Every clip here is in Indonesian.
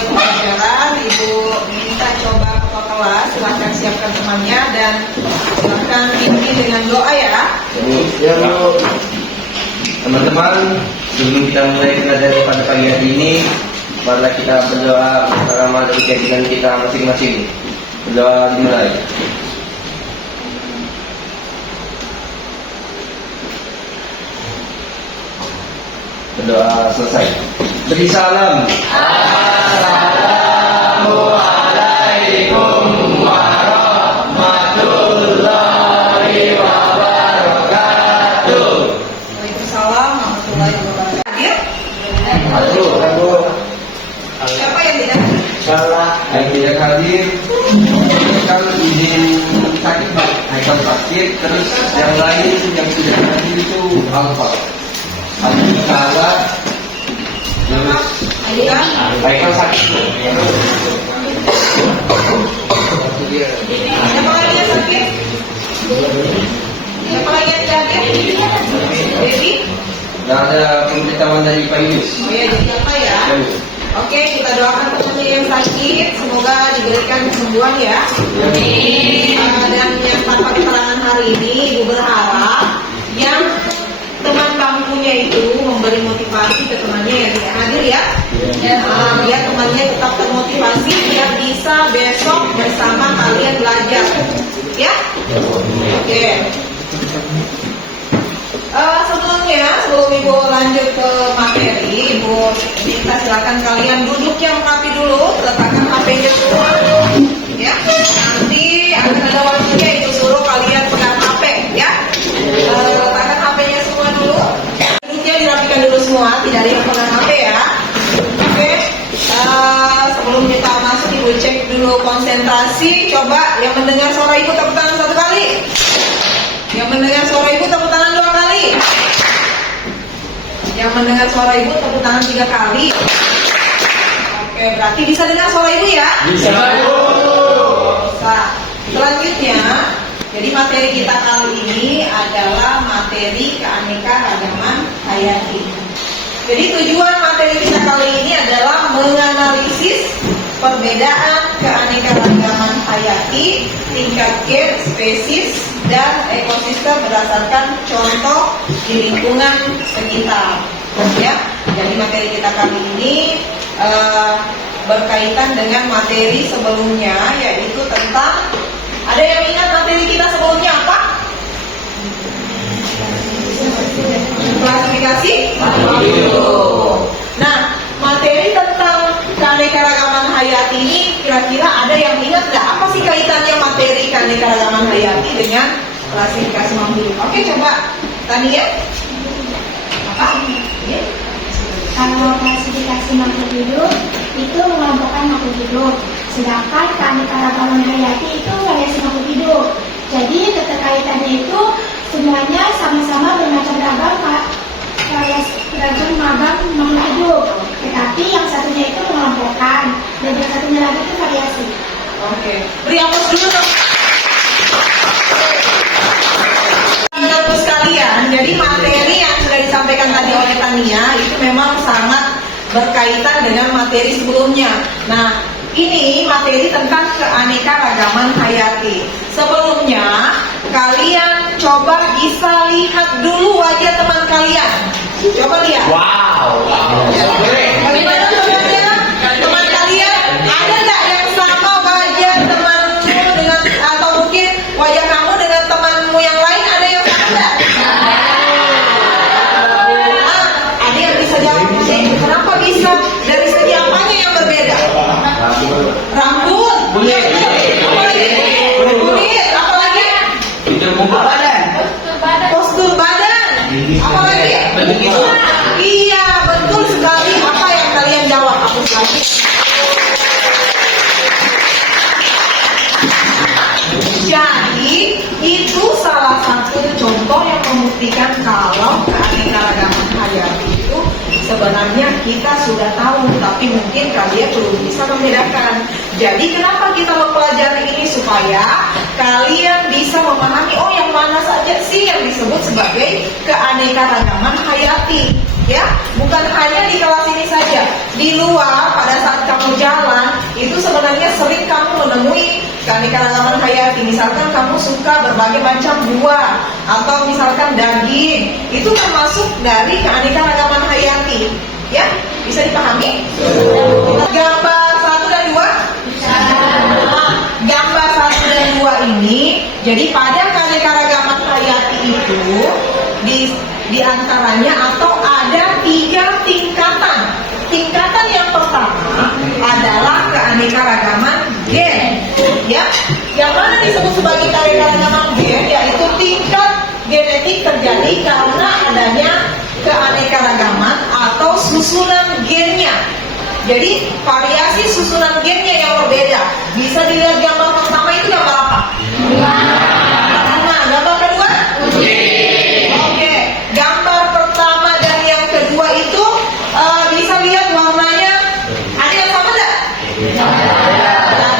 mulai pembelajaran. Ibu minta coba ketua kelas, silahkan siapkan temannya dan silahkan pimpin dengan doa ya. Ya Bu. Teman-teman, sebelum kita mulai belajar pada pagi hari ini, marilah kita berdoa bersama dari keyakinan kita masing-masing. Berdoa dimulai. Berdoa selesai. Beri salam. Assalamualaikum warahmatullahi wabarakatuh. Waalaikumsalam warahmatullahi wabarakatuh. Hadir? Halo. Siapa yang tidak? Salah. Yang tidak hadir. Kalau izin sakit Pak, Haikal sakit. Terus yang lain yang sudah hadir itu Alfa. Alfa salah. Terus Haikal sakit. Siapa lagi yang sakit? Siapa lagi yang tidak hadir? Devi? Dan ada pemberitahuan dari Pak Yus. Oh ya, jadi apa ya? Oke, kita doakan temannya yang sakit, semoga diberikan kesembuhan ya. Dan yang tanpa keterangan hari ini, Ibu berharap yang teman bangkunya itu memberi motivasi ke temannya yang tidak hadir ya. Biar temannya tetap termotivasi, biar bisa besok bersama kalian belajar. Ya? Oke. Sebelum Ibu lanjut ke materi, Ibu minta silakan kalian duduk yang rapi dulu, letakkan HP-nya semua, ya. Nanti akan ada waktunya Ibu suruh kalian pegang HP, ya. Letakkan HP-nya semua dulu. Duduknya dirapikan dulu semua, tidak ada yang pegang HP ya. Oke. Sebelum kita masuk, Ibu cek dulu konsentrasi. Coba yang mendengar suara Ibu tepuk tangan 1 kali. Yang mendengar suara Ibu tepuk tangan 2 kali. Yang mendengar suara Ibu tepuk tangan 3 kali. Oke, berarti bisa dengar suara Ibu ya? Bisa. Bisa. Selanjutnya, jadi materi kita kali ini adalah materi keanekaragaman hayati. Jadi tujuan materi kita kali ini adalah menganalisis perbedaan keanekaragaman hayati, tingkat gen, spesies, dan ekosistem berdasarkan contoh di lingkungan sekitar. Ya, jadi materi kita kali ini berkaitan dengan materi sebelumnya, yaitu tentang, ada yang ingat materi kita sebelumnya apa? Klasifikasi. Nah, materi tentang keanekaragaman hayati ini kira-kira ada yang ingat nggak? Apa sih kaitannya materi keanekaragaman hayati dengan klasifikasi makhluk hidup? Oke, coba Tania. Apa? Ya. Kalau klasifikasi makhluk hidup itu mengelompokkan makhluk hidup, sedangkan keanekaragaman hayati itu variasi makhluk hidup. Jadi keterkaitannya itu semuanya sama-sama bermacam ragam variasi beragam makhluk hidup. Tetapi yang satunya itu mengelompokkan dan yang satunya lagi itu variasi. Oke, beri aplaus dulu dong. Teman-teman sekalian, jadi materi yang sudah disampaikan tadi oleh Tania itu memang sangat berkaitan dengan materi sebelumnya. Nah, ini materi tentang keanekaragaman hayati. Sebelumnya, kalian coba bisa lihat dulu wajah teman kalian. Coba lihat. Wow. Bagaimana coba teman kalian? Ada nggak yang sama wajah temanmu dengan, atau mungkin wajah kamu dengan temanmu yang lain? Ada yang sama nggak? Ada yang bisa jawab sih. Kenapa bisa? Dari segi apanya yang berbeda? Rambut. Kulit. Apalagi? Postur badan. Apalagi? Iya, betul sekali. Apa yang kalian jawab? Aku lagi. Jadi itu salah satu contoh yang membuktikan kalau keanekaragaman hayati itu sebenarnya kita sudah tahu, tapi mungkin kalian belum bisa membedakan. Jadi kenapa kita mempelajari ini? Supaya kalian bisa memahami, oh yang mana saja sih yang disebut sebagai keanekaragaman hayati. Ya, bukan hanya di kelas ini saja. Di luar pada saat kamu jalan, itu sebenarnya sering kamu menemui keanekaragaman hayati. Misalkan kamu suka berbagai macam buah atau misalkan daging, itu termasuk dari keanekaragaman hayati. Ya, bisa dipahami? Gambar 1 dan 2? Gambar 1 dan 2 ini, jadi pada keanekaragaman hayati itu di antaranya atau ada 3 tingkatan. Tingkatan yang pertama adalah keanekaragaman gen, ya, yang mana disebut sebagai keanekaragaman gen, yaitu tingkat genetik terjadi karena adanya keanekaragaman atau susunan gennya. Jadi variasi susunan gennya yang berbeda. Bisa dilihat gambar pertama itu gambar apa? Nah, gambar kedua? Oke, gambar pertama dan yang kedua itu bisa lihat warnanya. Ada yang sama enggak?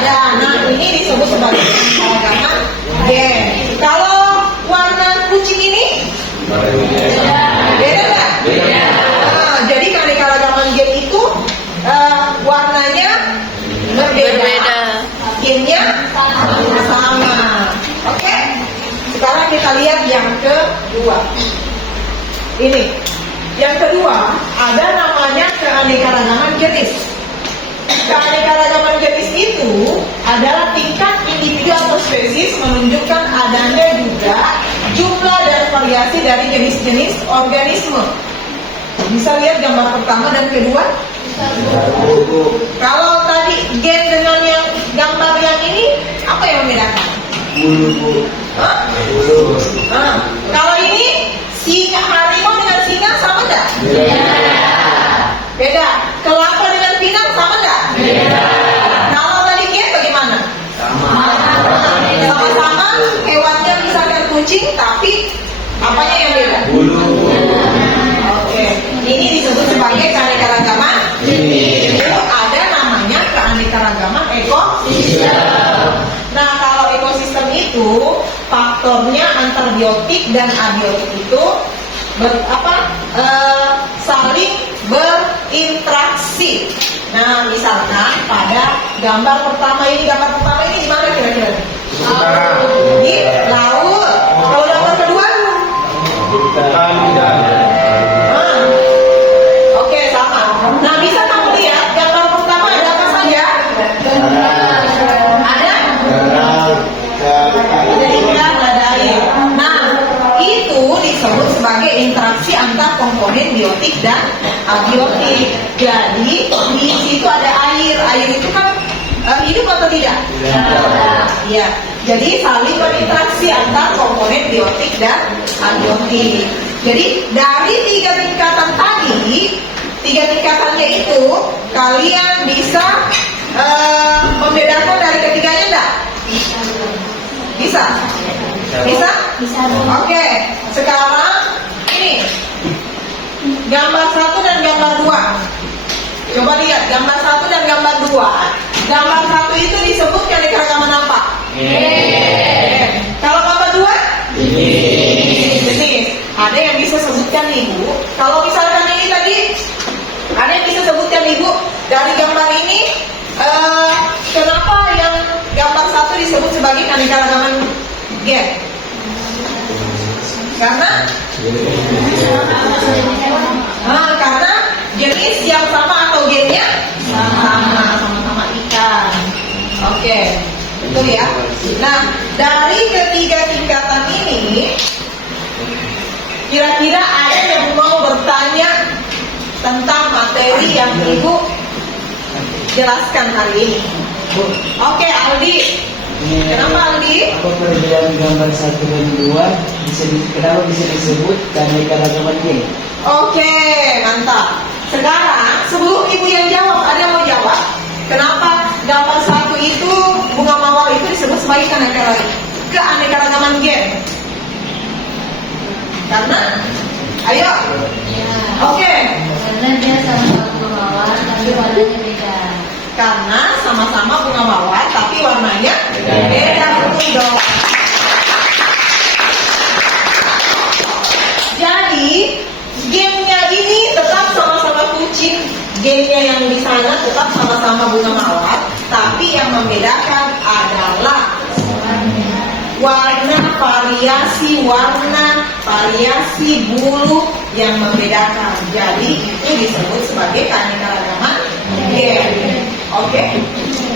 Ada. Nah, ini disebut sebagai keanekaragaman gen. Kalau warna kucing ini? Beda enggak? Nah, jadi keanekaragaman gen itu warnanya berbeda. Gennya sama. Oke. Sekarang kita lihat yang kedua. Ini. Yang kedua, ada namanya keanekaragaman jenis. Keanekaragaman jenis itu adalah tingkat individu atau spesies menunjukkan adanya juga jumlah dan variasi dari jenis-jenis organisme. Bisa lihat gambar pertama dan kedua? Kalau tadi gen dengan yang gambar yang ini, apa yang membedakan? Kalau ini singa, harimau dengan singa sama enggak? Beda. Kelapa dengan pinang sama enggak? Kalau tadi gen bagaimana? Sama-sama hewannya misalkan kucing, tapi apanya yang beda? Oke, ini disebut sebagai keanekaragaman. Itu ada namanya keanekaragaman ekosistem. Nah, kalau ekosistem itu faktornya antarbiotik dan abiotik itu saling berinteraksi. Nah, misalkan pada gambar pertama ini di mana kira-kira? Di laut. Kalau gambar kedua? Oke, sama. Nah, bisa kamu lihat gambar pertama ada apa saja? Ada? Ada ikan, ada air. Nah, itu disebut sebagai interaksi antar komponen biotik dan abiotik. Jadi di situ ada air. Air itu kan hidup atau tidak? Iya. Jadi saling berinteraksi antar komponen biotik dan abiotik. Jadi dari 3 tingkatan tadi, 3 tingkatannya itu kalian bisa membedakan dari ketiganya enggak? Bisa? Bisa? Bisa. Oke, sekarang ini gambar 1 dan gambar 2. Coba lihat gambar 1 dan gambar 2. Gambar 1 itu disebut keanekaragaman apa? Kalau gambar 2? Jenis. Ada yang bisa sebutkan Ibu. Kalau misalkan ini tadi, ada yang bisa sebutkan Ibu dari gambar ini, kenapa yang gambar 1 disebut sebagai keanekaragaman gen? Karena jenis yang sama atau gennya sama-sama ikan. Oke, betul ya. Nah, dari ketiga tingkatan ini, kira-kira ada yang mau bertanya tentang materi yang Ibu jelaskan hari ini? Oke, Aldi. Kenapa Aldi? Apa perbedaan gambar 1 dan 2? Kenapa bisa disebut keanekaragaman gen? Oke, mantap. Sekarang sebelum Ibu yang jawab, ada yang mau jawab? Kenapa gambar 1 itu bunga mawar itu disebut sebagai keanekaragaman gen? Karena, ayo. Oke. Karena dia sama bunga mawar, tapi warnanya beda. Karena sama-sama bunga mawar, tapi warnanya beda. Betul dong. Jadi gennya ini tetap gennya yang di sana tetap sama-sama bunga mawar, tapi yang membedakan adalah warna, variasi bulu yang membedakan. Jadi itu disebut sebagai keanekaragaman gen. Oke,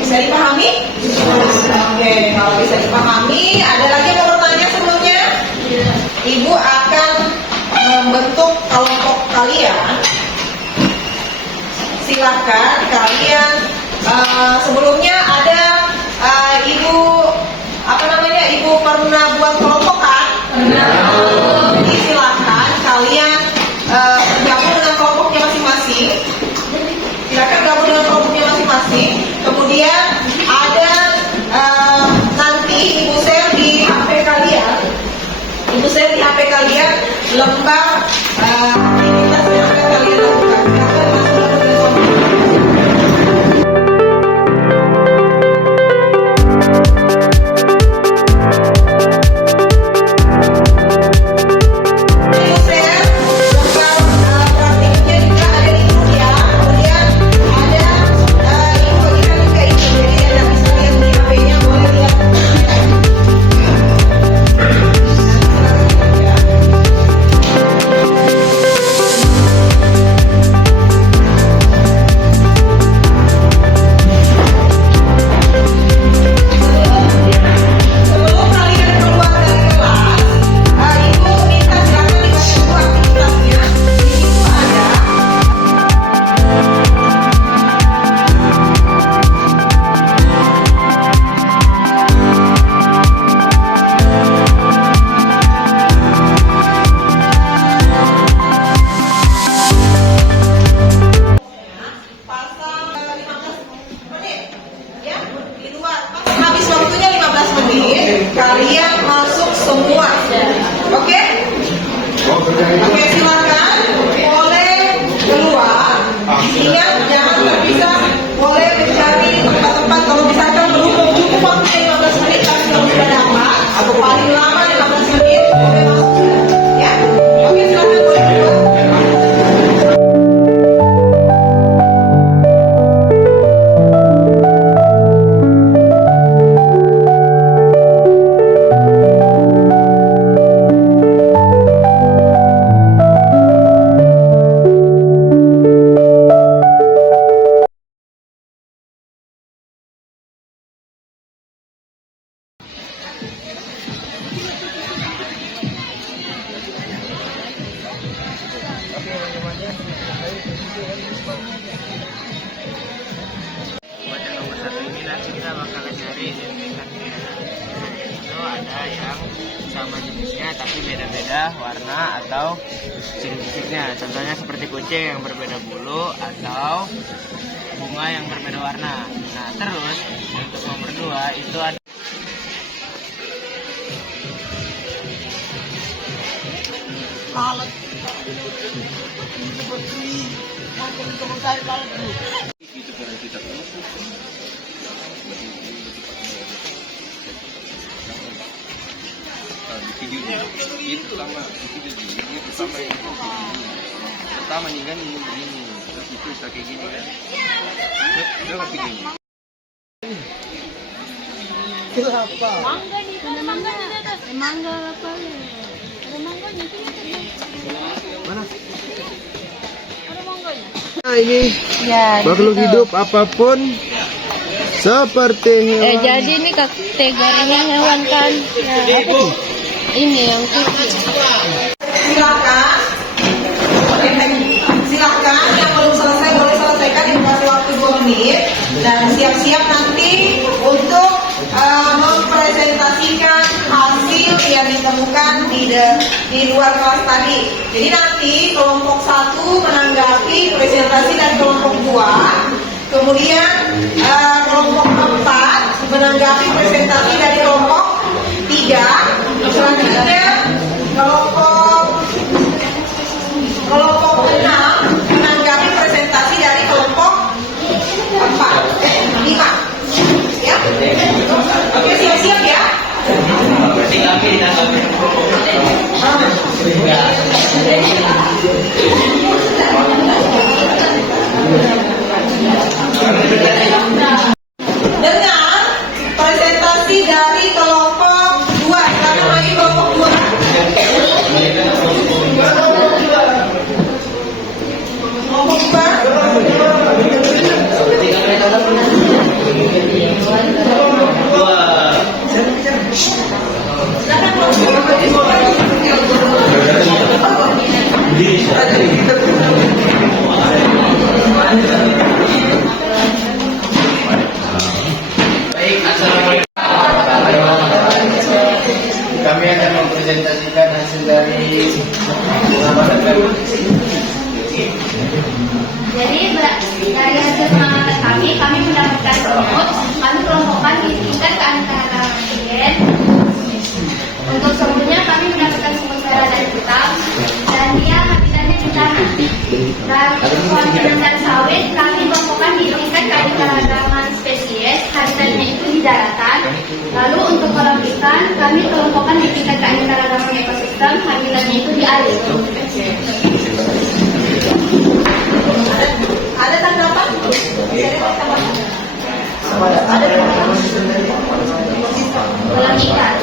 bisa dipahami? Oke, kalau bisa dipahami, ada lagi yang mau bertanya sebelumnya? Ibu akan membentuk kelompok kalian. Silakan kalian. Sebelumnya ada ibu ibu pernah buat kelompok kan? Jadi silakan kalian gabung dengan kelompoknya masing-masing. Silakan gabung dengan kelompoknya masing-masing. Kemudian ada nanti ibu share di HP kalian. Ibu share di HP kalian lembar aktivitas yang akan kalian lakukan. Silakan masuk ke kelompok. Sebelum kalian keluar dari kelas, ibu minta silakan dibaca dulu aktivitasnya. Di situ ada pasang 15 menit ya di luar. Pas habis waktunya 15 menit kalian masuk semua. Oke? Oke, silakan boleh keluar. Ingat jangan terpisah. Boleh mencari di tempat-tempat kalau misalkan belum cukup waktunya 15 menit tapi kalau sudah dapat atau paling lama 15 menit boleh masuk sudah. Ya? Oke, silakan boleh keluar. Buat yang nomor 1 ini nanti kita bakalan nyari identitasnya. Itu ada yang sama jenisnya tapi beda-beda warna atau ciri fisiknya. Contohnya seperti kucing yang berbeda bulu atau bunga yang berbeda warna. Nah terus untuk nomor 2 itu ada pertama nih kan ini terus itu bisa kayak gini kan udah nggak begini Mangga di sana, mangga di atas. Mangga apa ya? Ada mangganya itu mana ada mangganya. Nah, ini Ya. makhluk hidup apapun seperti hewan. Jadi ini kategorinya hewan kan? Ya. Ini yang kecil. Silakan. Silakan yang belum selesai boleh selesaikan, dikasih waktu 2 menit dan siap-siap nanti untuk mempresentasikan hasil yang ditemukan di luar kelas tadi. Jadi nanti kelompok 1 menanggapi presentasi dari kelompok 2, kemudian kelompok 4 menanggapi presentasi dari kelompok 3, selanjutnya kelompok 6 menanggapi presentasi dari kelompok 5. Ya? Oke, siap-siap ya? Berarti kami Ada tanggapan? Ada tanggapan? Melanjutkan.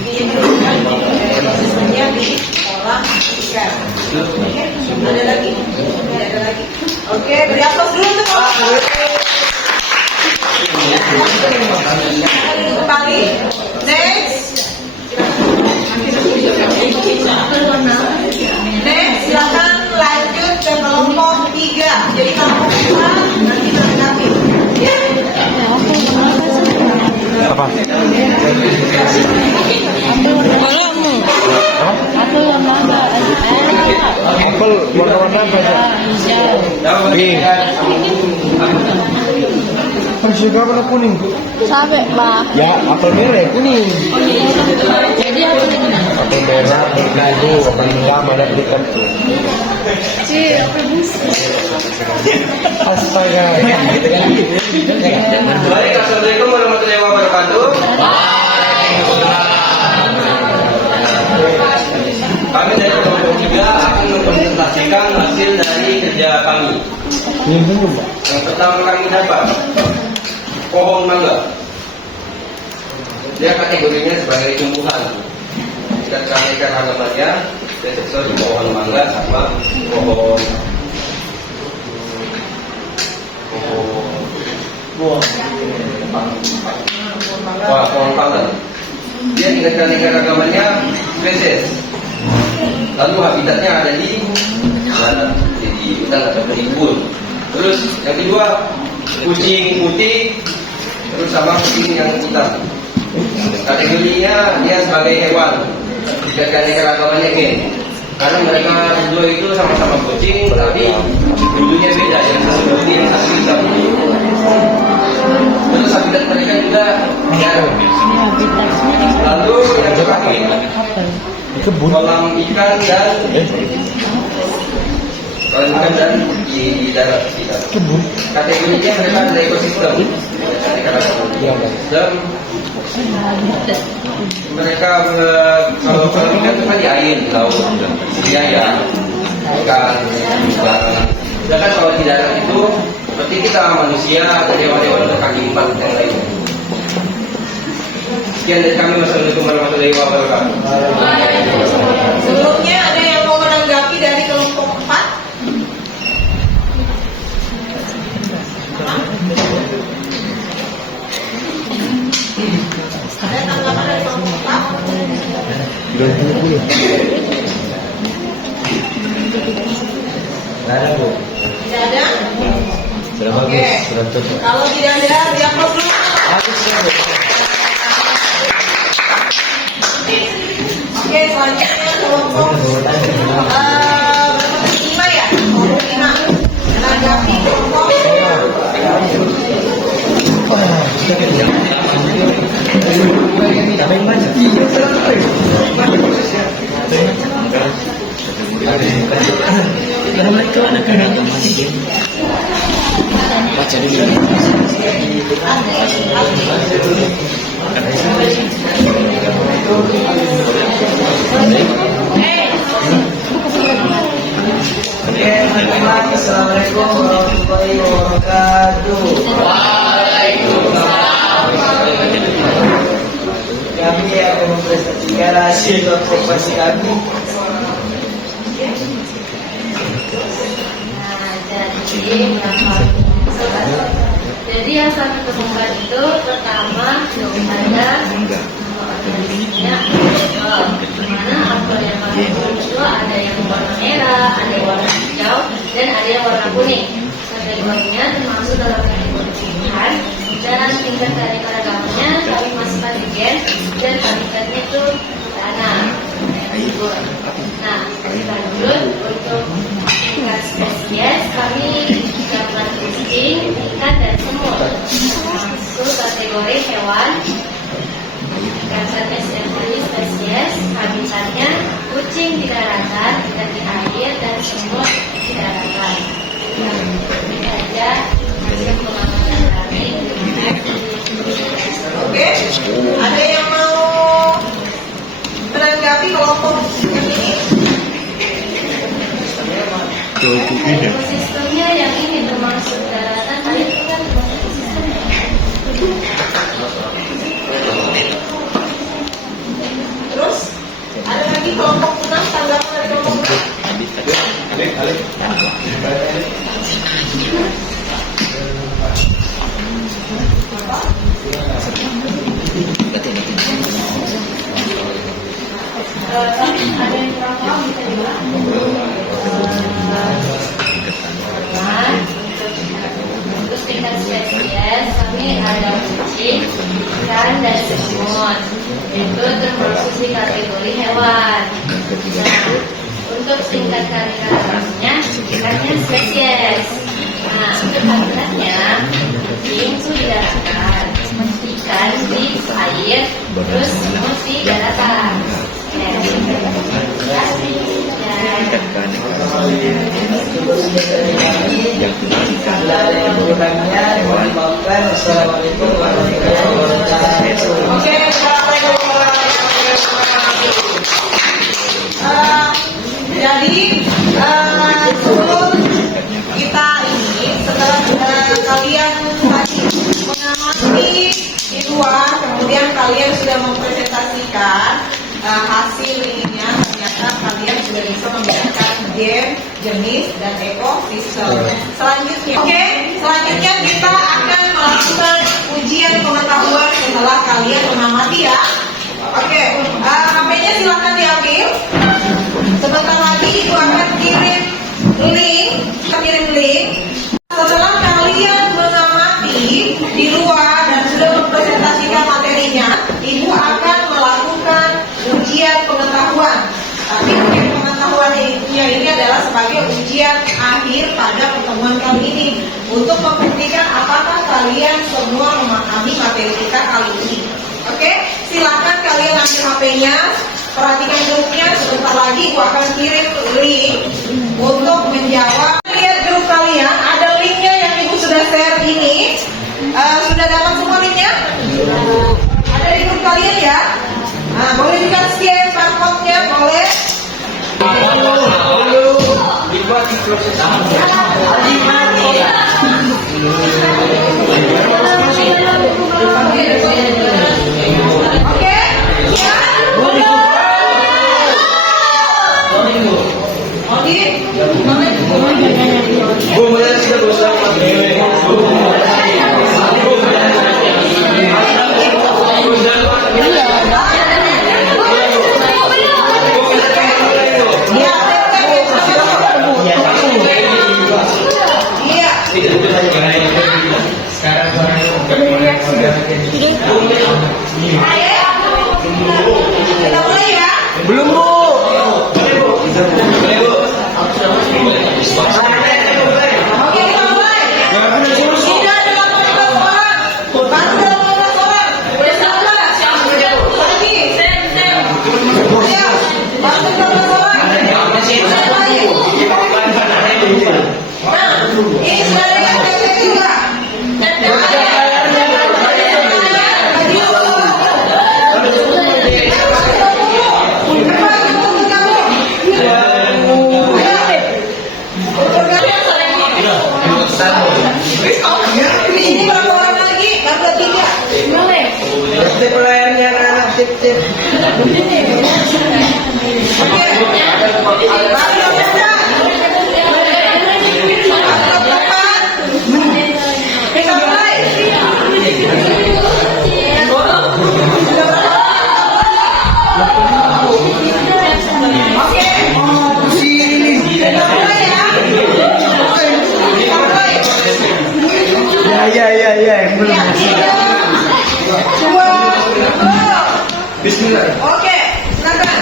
Ini di sekolah ikan. Ada lagi? Tidak ada lagi. Oke, beri aplaus dulu untuk kembali. Next. Next, silakan lanjut ke kelompok 3. Jadi kelompok 5 nanti menanggapi. Ya. Apa? Apel warna-warna apa aja? Pink. Apel juga warna kuning. Sampai lah. Ya, apel merah kuning. Jadi apa ini? Apel merah, biru, apel hitam ada di kantor. Apa busuk? Astaga, gitu kan? Baik, assalamualaikum warahmatullahi wabarakatuh. Kami dari kelompok 3 akan mempresentasikan hasil dari kerja kami. Yang pertama kami dapat pohon mangga. Dia kategorinya sebagai tumbuhan. Kita perhatikan halamannya, seperti pohon mangga sama pohon pohon pandan. Dia tingkat keragamannya spesies. Lalu habitatnya ada di mana? Di hutan atau berlimpun. Terus yang kedua kucing putih, terus sama kucing yang hitam. Kategorinya dia sebagai hewan. Tingkat keragamannya gen. Karena mereka berdua itu sama-sama kucing, tapi bulunya beda. Yang satu putih, yang satu hitam. Terus habitat mereka juga jarang. Lalu yang terakhir kolam ikan dan di darat sekitar. Kategorinya mereka ada ekosistem. Dan mereka kalau ikan itu kan di air, di laut, dia ya ikan. Sedangkan kalau di darat itu seperti kita manusia ada dewa-dewa berkaki 4 yang lainnya. Sekian dari kami. Wassalamualaikum warahmatullahi wabarakatuh. Sebelumnya ada yang mau menanggapi dari kelompok 4? Ada tanggapan dari kelompok 4? Tidak ada, Bu. Tidak ada? Sudah Oke. bagus, sudah tutup. Kalau tidak ada, beri aplaus dulu. Oke, selanjutnya kelompok 5 ya? Kelompok 5. Menanggapi kelompok Assalamualaikum warahmatullahi wabarakatuh. Kami akan mempresentasikan hasil observasi kami. Jadi yang kami temukan itu pertama ada mana apel yang kami temukan itu ada yang warna merah, ada yang warna hijau, dan ada yang warna kuning. Kategorinya termasuk dalam kategori tumbuhan dan tingkat keanekaragamannya kami masukkan di gen dan habitatnya itu tanah. Nah, lanjut untuk tingkat spesies kami dapat kucing, ikan, dan semut. Masuk kategori hewan. Tingkat spesies habitatnya kucing di daratan, ikan di air, dan semut di daratan. Ini saja hasil pengamatan kami. Oke, ada yang mau menanggapi kelompok Ada yang kurang paham bisa diulang? Untuk tingkat spesies kami ada kucing, ikan, dan semut. Itu termasuk di kategori hewan. Nah, untuk tingkat karikaturnya, tingkatnya spesies. Nah, untuk habitatnya, kucing itu di daratan, ikan di air, terus semut di daratan. Kurangnya mohon dimaafkan. Assalamualaikum warahmatullahi wabarakatuh. Oke, assalamualaikum warahmatullahi wabarakatuh. Jadi sebelum kita ini setelah kalian tadi mengamati mingguan, kemudian kalian sudah mempresentasikan hasil ininya, ternyata kalian sudah bisa membedakan game, jenis, dan ekosistem. Selanjutnya kita akan melakukan ujian pengetahuan setelah kalian mengamati ya. Oke, HP-nya silakan diambil. Sebentar lagi Ibu akan kirim link. Setelah kalian mengamati di luar dan sudah mempresentasikan materinya, Ibu akan melakukan ujian pengetahuan. Tapi ujian pengetahuan ini adalah sebagai ujian akhir pada pertemuan kali ini untuk membuktikan apakah kalian semua memahami materi kita kali ini. Oke, silakan kalian ambil HP-nya, perhatikan grupnya. Sebentar lagi Ibu akan kirim link untuk menjawab. Lihat grup kalian, ada linknya yang Ibu sudah share ini. Sudah dapat semua linknya? Ada di grup kalian ya? Nah, boleh juga scan barcode-nya, boleh. Oke, ya. Kita mulai ya. Belum, Bu. Oke, kita mulai. Sudah 18 orang. Baru 18 orang. Udah salah. Lagi. Ya, baru 18 orang. Nah, ini sudah ada KTP juga. Ini berapa orang lagi? Baru 3. Tip layarnya anak tip. Oke. Baru 18. Kita mulai. Oke. Kita mulai ya. Ya, belum. Bismillah. Oke, silakan.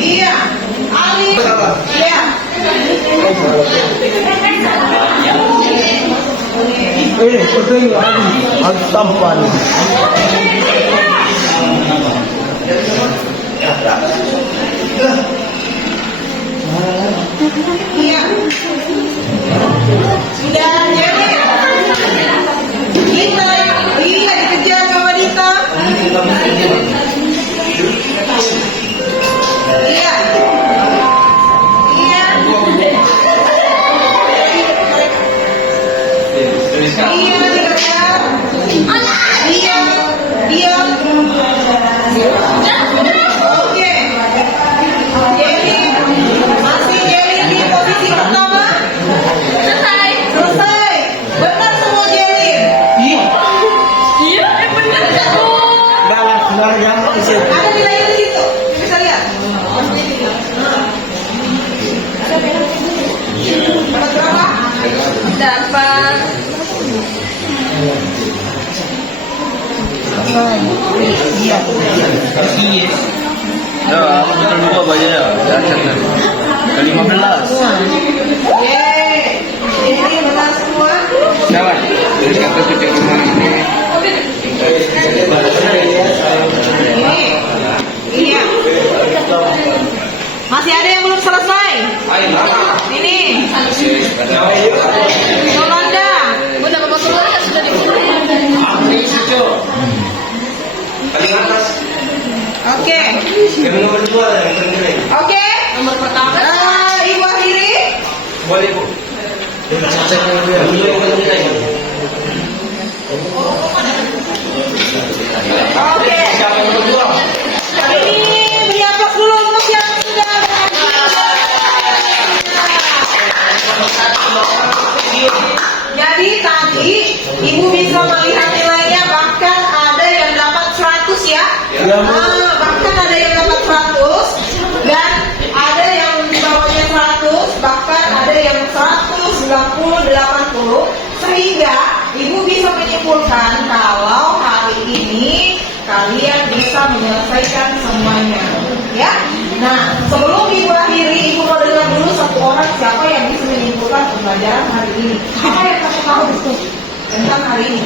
Iya, Ali. Iya. Foto ini harus tampan. Iya. Sudah jadi. Kita iya dikejar sama Dita. Iya. Iya. Iya dikejar. Iya. Dia. Oke. Jadi masih jadi di posisi pertama. Ya, kedua banyaknya. Ke-15. Yeay. Ini benar semua. Siapa? Dari kata kita kemarin. Ini. Iya. Masih ada yang belum selesai. Ini. Yolanda. Udah bapak keluar ya sudah dimulai. Paling atas. Oke. Yang nomor 2 yang ternilai. Oke. Nomor pertama. Ibu akhiri. Boleh Bu. Yang dulu yang ternilai. Oke. Siapa yang nomor 2? Ini beri aplaus dulu untuk yang sudah Jadi tadi Ibu bisa melihat nilainya, bahkan ada yang dapat 100 ya. Bahkan ada yang dapat 100 dan ada yang di bawahnya 100, bahkan ada yang 190, 80, sehingga Ibu bisa menyimpulkan kalau hari ini kalian bisa menyelesaikan semuanya, ya. Nah, sebelum Ibu akhiri, Ibu mau dengar dulu satu orang siapa yang bisa menyimpulkan pembelajaran hari ini. Apa yang kamu tahu itu tentang hari ini?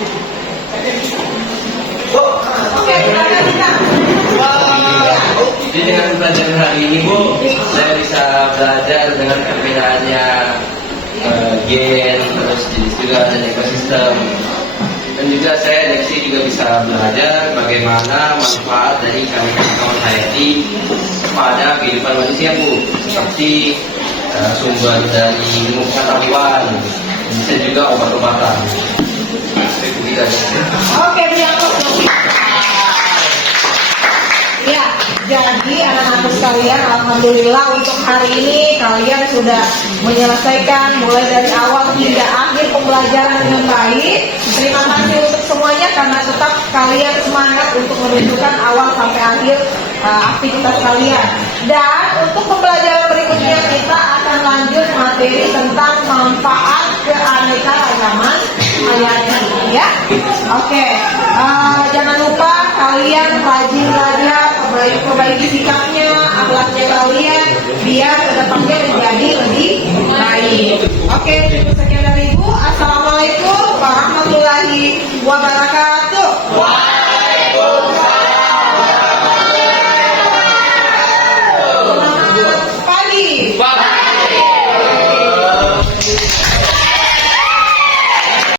Oke, silakan kita. Jadi dengan pembelajaran hari ini Bu, saya bisa belajar dengan perbedaannya gen, terus jenis juga dan ekosistem. Dan juga saya Deksi juga bisa belajar bagaimana manfaat dari kawan-kawan hayati pada kehidupan manusia Bu, seperti sumber dari ilmu pengetahuan, bisa juga obat-obatan. Oke, beri aplaus. Ya, jadi anak-anak sekalian, alhamdulillah untuk hari ini kalian sudah menyelesaikan mulai dari awal hingga akhir pembelajaran dengan baik. Terima kasih untuk semuanya karena tetap kalian semangat untuk menunjukkan awal sampai akhir aktivitas kalian. Dan untuk pembelajaran berikutnya kita akan lanjut materi tentang manfaat keanekaragaman hayati, ya. Oke, jangan lupa kalian rajin belajar, perbaiki sikapnya, akhlaknya kalian, biar kedepannya menjadi lebih baik. Oke, cukup sekian dari Ibu. Assalamualaikum warahmatullahi wabarakatuh.